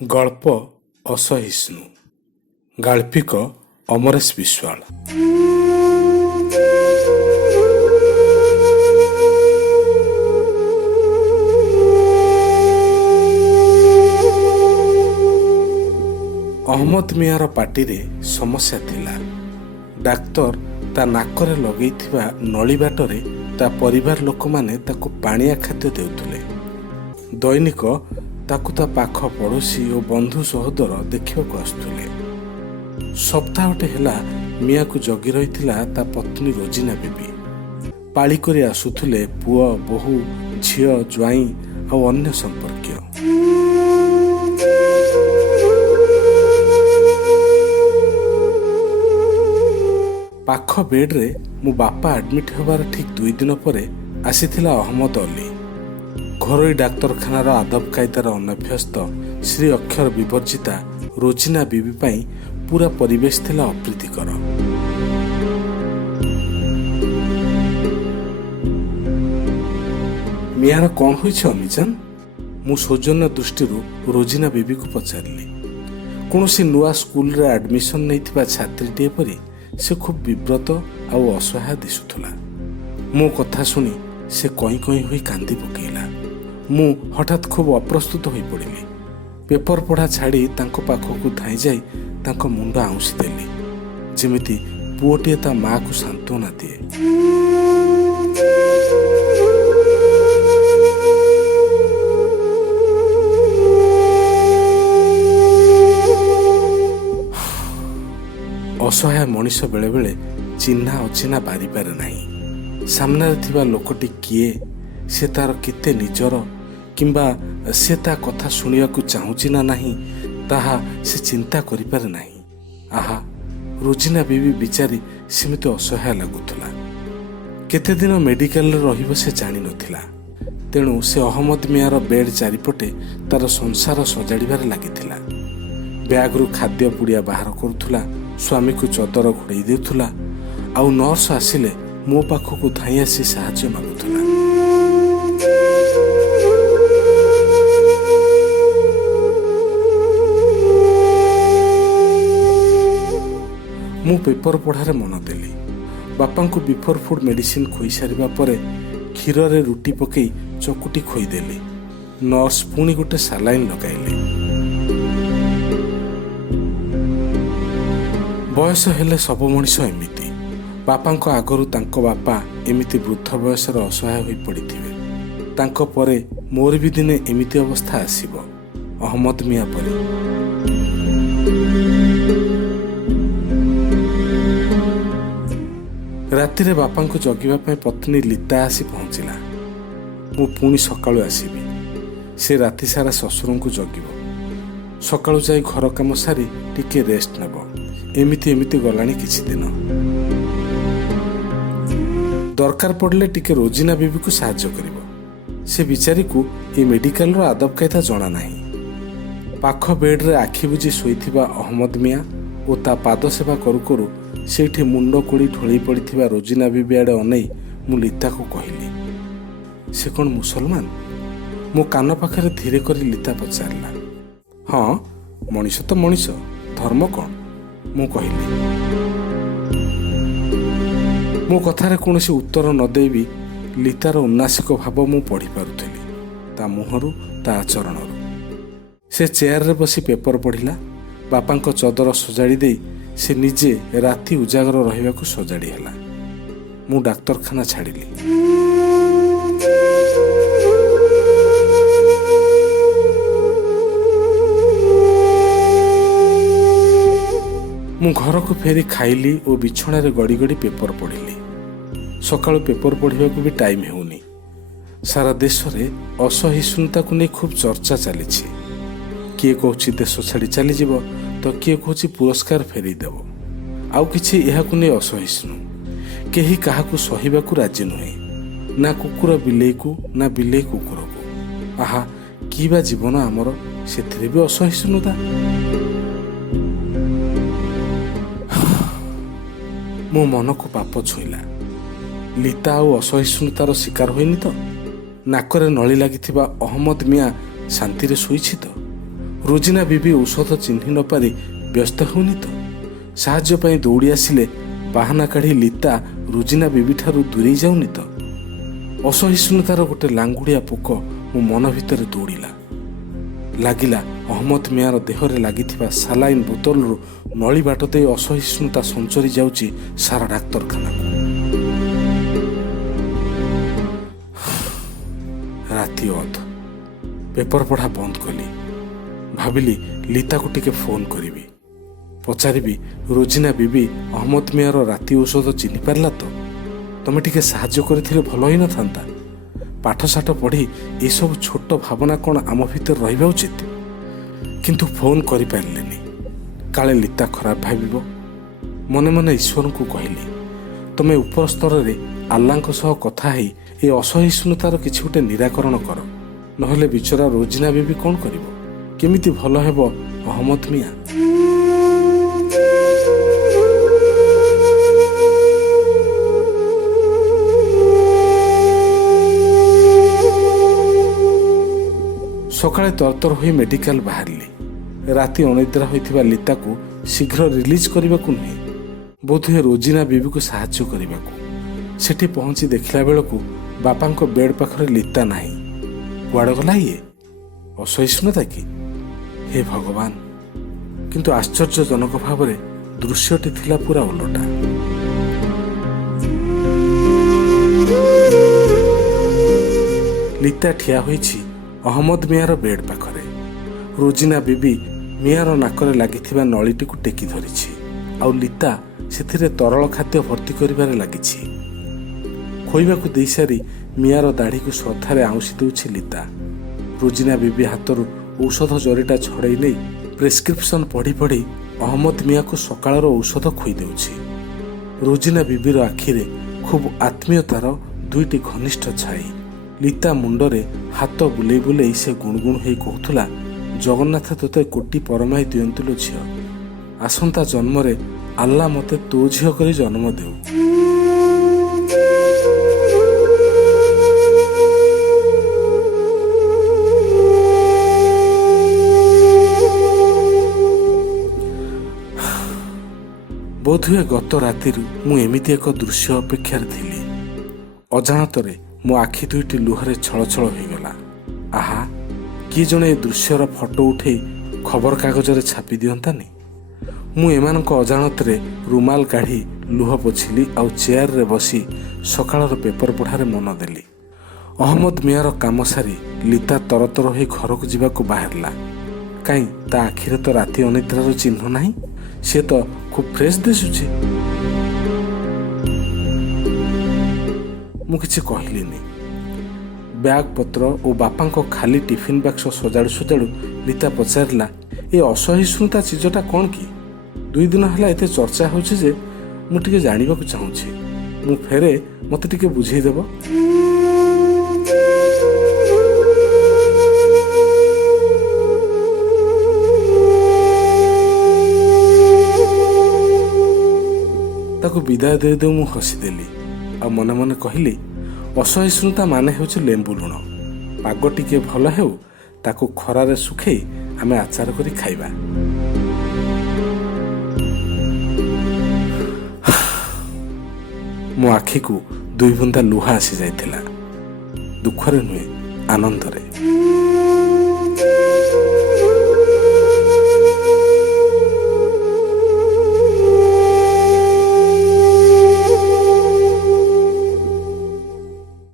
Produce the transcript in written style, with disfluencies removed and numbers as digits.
ଗଳ୍ପ ଅସହିଷ୍ଣୁ। ଗାଳ୍ପିକ ଅମରେଶ ବିଶ୍ୱାଳ। ଅହମଦ ମିଆଁର ପାଟିରେ ସମସ୍ୟା ଥିଲା। ଡାକ୍ତର ତା ନାକରେ ଲଗେଇଥିବା ନଳି ବାଟରେ ତା ପରିବାର ଲୋକମାନେ ତାକୁ ପାଣିଆ ଖାଦ୍ୟ ଦେଉଥିଲେ। ଦୈନିକ ତାକୁ ତା ପାଖ ପଡ଼ୋଶୀ ଓ ବନ୍ଧୁ ସହୋଦର ଦେଖିବାକୁ ଆସୁଥିଲେ। ସପ୍ତାହଟେ ହେଲା ମିଆଁକୁ ଜଗି ରହିଥିଲା ତା ପତ୍ନୀ ରୋଜିନା ବିବି। ପାଳି କରି ଆସୁଥିଲେ ପୁଅ, ବୋହୂ, ଝିଅ, ଜ୍ୱାଇଁ ଆଉ ଅନ୍ୟ ସମ୍ପର୍କୀୟ। ପାଖ ବେଡ୍ରେ ମୋ ବାପା ଆଡମିଟ୍ ହେବାର ଠିକ୍ 2 ଦିନ ପରେ ଆସିଥିଲା ଅହମଦ ଅଲି। ଘରୋଇ ଡାକ୍ତରଖାନାର ଆଦବ କାଇଦାର ଅନଭ୍ୟସ୍ତ ଶ୍ରୀ ଅକ୍ଷର ବିବର୍ଜିତା ରୋଜିନା ବିବି ପାଇଁ ପୁରା ପରିବେଶ ଥିଲା ଅପ୍ରୀତିକର। ମିଆଁର କ'ଣ ହୋଇଛି ଅମିଜାନ? ମୁଁ ସୌଜନ୍ୟ ଦୃଷ୍ଟିରୁ ରୋଜିନା ବିବିକୁ ପଚାରିଲି। କୌଣସି ନୂଆ ସ୍କୁଲରେ ଆଡମିସନ ନେଇଥିବା ଛାତ୍ରୀଟିଏ ପରି ସେ ଖୁବ୍ ବିବ୍ରତ ଆଉ ଅସହାୟ ଦିଶୁଥିଲା। ମୋ କଥା ଶୁଣି ସେ କଇଁ କଇଁ ହୋଇ କାନ୍ଦି ପକେଇଲା। ମୁଁ ହଠାତ୍ ଖୁବ୍ ଅପ୍ରସ୍ତୁତ ହୋଇପଡ଼ିଲି। ପେପର ପଢ଼ା ଛାଡ଼ି ତାଙ୍କ ପାଖକୁ ଧାଇଁ ଯାଇ ତାଙ୍କ ମୁଣ୍ଡ ଆଉଁସି ଦେଲି, ଯେମିତି ପୁଅଟିଏ ତା ମାଆକୁ ସାନ୍ତ୍ୱନା ଦିଏ। ଅସହାୟ ମଣିଷ ବେଳେବେଳେ ଚିହ୍ନା ଅଚିହ୍ନା ବାରିପାରେ ନାହିଁ। ସାମ୍ନାରେ ଥିବା ଲୋକଟି କିଏ, ସେ ତାର କେତେ ନିଜର, କିମ୍ବା ସେ ତା କଥା ଶୁଣିବାକୁ ଚାହୁଁଛି ନା ନାହିଁ, ତାହା ସେ ଚିନ୍ତା କରିପାରେ ନାହିଁ। ଆହା, ରୋଜିନା ବିବି ବିଚାରି ସେମିତି ଅସହାୟ ଲାଗୁଥିଲା। କେତେଦିନ ମେଡିକାଲରେ ରହିବ ସେ ଜାଣିନଥିଲା। ତେଣୁ ସେ ଅହମଦ ମିଆଁର ବେଡ୍ ଚାରିପଟେ ତାର ସଂସାର ସଜାଡ଼ିବାରେ ଲାଗିଥିଲା। ବ୍ୟାଗରୁ ଖାଦ୍ୟ ପୁଡ଼ିଆ ବାହାର କରୁଥିଲା, ସ୍ୱାମୀକୁ ଚଦର ଘୋଡ଼େଇ ଦେଉଥିଲା, ଆଉ ନର୍ସ ଆସିଲେ ମୋ ପାଖକୁ ଧାଇଁ ଆସି ସାହାଯ୍ୟ ମାଗୁଥିଲା। ମୁଁ ପେପର ପଢ଼ାରେ ମନ ଦେଲି। ବାପାଙ୍କୁ ବିଫୋର ଫୁଡ୍ ମେଡିସିନ ଖୋଇସାରିବା ପରେ କ୍ଷୀରରେ ରୁଟି ପକାଇ ଚକୁଟି ଖୋଇଦେଲି। ନର୍ସ ପୁଣି ଗୋଟେ ସାଲାଇନ୍ ଲଗାଇଲେ। ବୟସ ହେଲେ ସବୁ ମଣିଷ ଏମିତି। ବାପାଙ୍କ ଆଗରୁ ତାଙ୍କ ବାପା ଏମିତି ବୃଦ୍ଧ ବୟସରେ ଅସହାୟ ହୋଇ ପଡ଼ିଥିବେ। ତାଙ୍କ ପରେ ମୋର ବି ଦିନେ ଏମିତି ଅବସ୍ଥା ଆସିବ, ଅହମଦ ମିଆଁ ପରି। ରାତିରେ ବାପାଙ୍କୁ ଜଗିବା ପାଇଁ ପତ୍ନୀ ଲିତା ଆସି ପହଞ୍ଚିଲା। ମୁଁ ପୁଣି ସକାଳୁ ଆସିବି। ସେ ରାତି ସାରା ଶ୍ୱଶୁରଙ୍କୁ ଜଗିବ। ସକାଳୁ ଯାଇ ଘର କାମ ସାରି ଟିକେ ରେଷ୍ଟ ନେବ। ଏମିତି ଗଲାଣି କିଛି ଦିନ। ଦରକାର ପଡ଼ିଲେ ଟିକେ ରୋଜିନା ବିବିକୁ ସାହାଯ୍ୟ କରିବ। ସେ ବିଚାରୀକୁ ଏ ମେଡିକାଲର ଆଦବ କାଇଦା ଜଣା ନାହିଁ। ପାଖ ବେଡ୍ରେ ଆଖି ବୁଜି ଶୋଇଥିବା ଅହମଦ ମିଆଁ ଓ ତା ପାଦ ସେବା କରୁ କରୁ ସେଇଠି ମୁଣ୍ଡ କୋଡ଼ି ଢୋଳେଇ ପଡ଼ିଥିବା ରୋଜିନା ବିବି ଆଡ଼େ ଅନେଇ ମୁଁ ଲିତାକୁ କହିଲି, ସେ କ'ଣ ମୁସଲମାନ? ମୋ କାନ ପାଖରେ ଧୀରେ କରି ଲିତା ପଚାରିଲା। ହଁ, ମଣିଷ ତ ମଣିଷ, ଧର୍ମ କ'ଣ? ମୁଁ କହିଲି। ମୋ କଥାରେ କୌଣସି ଉତ୍ତର ନ ଦେଇ ବି ଲିତାର ଉନ୍ନାସିକ ଭାବ ମୁଁ ପଢ଼ିପାରୁଥିଲି, ତା ମୁହଁରୁ, ତା ଆଚରଣରୁ। ସେ ଚେୟାରରେ ବସି ପେପର ପଢ଼ିଲା। ବାପାଙ୍କ ଚଦର ସଜାଡ଼ି ଦେଇ ସେ ନିଜେ ରାତି ଉଜାଗର ରହିବାକୁ ସଜାଡ଼ି ହେଲା। ମୁଁ ଡାକ୍ତରଖାନା ଛାଡ଼ିଲି। ମୁଁ ଘରକୁ ଫେରି ଖାଇଲି ଓ ବିଛଣାରେ ଗଡ଼ି ଗଡ଼ି ପେପର ପଢ଼ିଲି। ସକାଳୁ ପେପର ପଢ଼ିବାକୁ ବି ଟାଇମ୍ ହେଉନି। ସାରା ଦେଶରେ ଅସହିଷ୍ଣୁତାକୁ ନେଇ ଖୁବ୍ ଚର୍ଚ୍ଚା ଚାଲିଛି। କିଏ କହୁଛି ଦେଶ ଛାଡ଼ି ଚାଲିଯିବ, ତ କିଏ କହୁଛି ପୁରସ୍କାର ଫେରେଇ ଦେବ। ଆଉ କିଛି ଏହାକୁ ନେଇ ଅସହିଷ୍ଣୁ। କେହି କାହାକୁ ସହିବାକୁ ରାଜି ନୁହେଁ, ନା କୁକୁର ବିଲେଇକୁ, ନା ବିଲେଇ କୁକୁରକୁ। ଆହା, କି ବା ଜୀବନ ଆମର, ସେଥିରେ ବି ଅସହିଷ୍ଣୁତା। ମୋ ମନକୁ ପାପ ଛୁଇଁଲା। ଲିତା ଆଉ ଅସହିଷ୍ଣୁତାର ଶିକାର ହୋଇନି ତ? ନାକରେ ନଳି ଲାଗିଥିବା ଅହମଦ ମିଆଁ ଶାନ୍ତିରେ ଶୋଇଛି ତ? ରୋଜିନା ବିବି ଔଷଧ ଚିହ୍ନି ନ ପାରି ବ୍ୟସ୍ତ ହେଉନି ତ? ସାହାଯ୍ୟ ପାଇଁ ଦୌଡ଼ି ଆସିଲେ ବାହାନା କାଢ଼ି ଲିତା ରୋଜିନା ବିବି ଠାରୁ ଦୂରେଇ ଯାଉନି ତ? ଅସହିଷ୍ଣୁତାର ଗୋଟେ ଲାଙ୍ଗୁଡ଼ିଆ ପୋକ ମୋ ମନ ଭିତରେ ଦୌଡ଼ିଲା। ଲାଗିଲା ଅହମ୍ମଦ ମିଆଁର ଦେହରେ ଲାଗିଥିବା ସାଲାଇନ୍ ବୋତଲରୁ ନଳି ବାଟ ଦେଇ ଅସହିଷ୍ଣୁତା ସଞ୍ଚରି ଯାଉଛି ସାରା ଡାକ୍ତରଖାନାକୁ। ରାତି ଅଧ। ପେପର ପଢ଼ା ବନ୍ଦ କଲି। ଭାବିଲି ଲିତାକୁ ଟିକେ ଫୋନ କରିବି, ପଚାରିବି ରୋଜିନା ବିବି ଅହମ୍ମଦ ମିଆଁର ରାତି ଔଷଧ ଚିହ୍ନି ପାରିଲା ତ? ତମେ ଟିକେ ସାହାଯ୍ୟ କରିଥିଲେ ଭଲ ହୋଇନଥାନ୍ତା? ପାଠଶାଠ ପଢ଼ି ଏସବୁ ଛୋଟ ଭାବନା କ'ଣ ଆମ ଭିତରେ ରହିବା ଉଚିତ? କିନ୍ତୁ ଫୋନ କରିପାରିଲେନି, କାଳେ ଲିତା ଖରାପ ଭାବିବ। ମନେ ମନେ ଈଶ୍ୱରଙ୍କୁ କହିଲି, ତମେ ଉପର ସ୍ତରରେ ଆଲ୍ଲାଙ୍କ ସହ କଥା ହେଇ ଏ ଅସହିଷ୍ଣୁତାର କିଛି ଗୋଟେ ନିରାକରଣ କର, ନହେଲେ ବିଚରା ରୋଜିନା ବିବି କ'ଣ କରିବ? କେମିତି ଭଲ ହେବ ଅହମ୍ମଦ ମିଆଁ? ସକାଳେ ତରତର ହୋଇ ମେଡିକାଲ ବାହାରିଲି। ରାତି ଅନିଦ୍ରା ହୋଇଥିବା ଲିତାକୁ ଶୀଘ୍ର ରିଲିଜ କରିବାକୁ ନୁହେଁ, ବୋଧହୁଏ ରୋଜିନା ବିବିକୁ ସାହାଯ୍ୟ କରିବାକୁ। ସେଠି ପହଞ୍ଚି ଦେଖିଲା ବେଳକୁ ବାପାଙ୍କ ବେଡ୍ ପାଖରେ ଲିତା ନାହିଁ। କୁଆଡ଼େ ଗଲା ଇଏ? ଅସହିଷ୍ଣୁତା କି? ହେ ଭଗବାନ! କିନ୍ତୁ ଆଶ୍ଚର୍ଯ୍ୟଜନକ ଭାବରେ ଦୃଶ୍ୟଟି ଥିଲା ପୁରା ଓଲଟା। ଲିତା ଠିଆ ହୋଇଛି ଅହମ୍ମଦ ମିଆଁର ବେଡ୍ ପାଖରେ। ରୋଜିନା ବିବି ମିଆଁର ନାକରେ ଲାଗିଥିବା ନଳିଟିକୁ ଟେକି ଧରିଛି, ଆଉ ଲିତା ସେଥିରେ ତରଳ ଖାଦ୍ୟ ଭର୍ତ୍ତି କରିବାରେ ଲାଗିଛି। ଖୋଇବାକୁ ଦେଇସାରି ମିଆଁର ଦାଢ଼ିକୁ ଶ୍ରଦ୍ଧାରେ ଆଉଁସି ଦେଉଛି ଲିତା। ରୋଜିନା ବିବି ହାତରୁ ଔଷଧ ଜରିଟା ଛଡ଼େଇ ନେଇ ପ୍ରେସ୍କ୍ରିପ୍ସନ ପଢ଼ି ପଢ଼ି ଅହମ୍ମଦ ମିଆଁକୁ ସକାଳର ଔଷଧ ଖୋଇ ଦେଉଛି। ରୋଜିନା ବିବିର ଆଖିରେ ଖୁବ୍ ଆତ୍ମୀୟତାର ଦୁଇଟି ଘନିଷ୍ଠ ଛାଇ। ଲିତା ମୁଣ୍ଡରେ ହାତ ବୁଲେଇ ବୁଲେଇ ସେ ଗୁଣଗୁଣ ହେଇ କହୁଥିଲା, ଜଗନ୍ନାଥ ତୋତେ କୋଟି ପରମାଇ ଦିଅନ୍ତୁ ଲୋ ଝିଅ। ଆସନ୍ତା ଜନ୍ମରେ ଆଲ୍ଲା ମୋତେ ତୋ ଝିଅ କରି ଜନ୍ମ ଦେଉ। ବୋଧହୁଏ ଗତ ରାତିରୁ ମୁଁ ଏମିତି ଏକ ଦୃଶ୍ୟ ଅପେକ୍ଷାରେ ଥିଲି। ଅଜାଣତରେ ମୋ ଆଖି ଦୁଇଟି ଲୁହରେ ଛଳଛଳ ହୋଇଗଲା। ଆହା, କିଏ ଜଣେ ଏ ଦୃଶ୍ୟର ଫଟୋ ଉଠେଇ ଖବରକାଗଜରେ ଛାପି ଦିଅନ୍ତାନି। ମୁଁ ଏମାନଙ୍କ ଅଜାଣତରେ ରୁମାଲ କାଢ଼ି ଲୁହ ପୋଛିଲି, ଆଉ ଚେୟାରରେ ବସି ସକାଳର ପେପର ପଢ଼ାରେ ମନ ଦେଲି। ଅହମ୍ମଦ ମିଆଁର କାମ ସାରି ଲିତା ତରତର ହୋଇ ଘରକୁ ଯିବାକୁ ବାହାରିଲା। କାହିଁ ତା ଆଖିରେ ତ ରାତି ଅନିଦ୍ରାର ଚିହ୍ନ ନାହିଁ। ସେ ତ ଖୁବ୍ ଫ୍ରେଶ ଦିଶୁଛି। ମୁଁ କିଛି କହିଲିନି। ବ୍ୟାଗ୍ ପତ୍ର ଓ ବାପାଙ୍କ ଖାଲି ଟିଫିନ୍ ବାକ୍ସ ସଜାଡ଼ୁ ସଜାଡ଼ୁ ଲିତା ପଚାରିଲା, ଏ ଅସହିଷ୍ଣୁତା ଚିଜଟା କ'ଣ କି? 2 ଦିନ ହେଲା ଏତେ ଚର୍ଚ୍ଚା ହେଉଛି ଯେ ମୁଁ ଟିକେ ଜାଣିବାକୁ ଚାହୁଁଛି। ମୁଁ ଫେରେ, ମୋତେ ଟିକେ ବୁଝେଇଦେବ? ତାକୁ ବିଦାୟ ଦେଇ ଦେଉ ମୁଁ ହସିଦେଲି, ଆଉ ମନେ ମନେ କହିଲି, ଅସହିଷ୍ଣୁତା ମାନେ ହେଉଛି ଲେମ୍ବୁ ଲୁଣ। ପାଗ ଟିକେ ଭଲ ହେଉ, ତାକୁ ଖରାରେ ଶୁଖେଇ ଆମେ ଆଚାର କରି ଖାଇବା। ମୋ ଆଖିକୁ 2 ବୁନ୍ଦା ଲୁହ ଆସି ଯାଇଥିଲା। ଦୁଃଖରେ ନୁହେଁ, ଆନନ୍ଦରେ।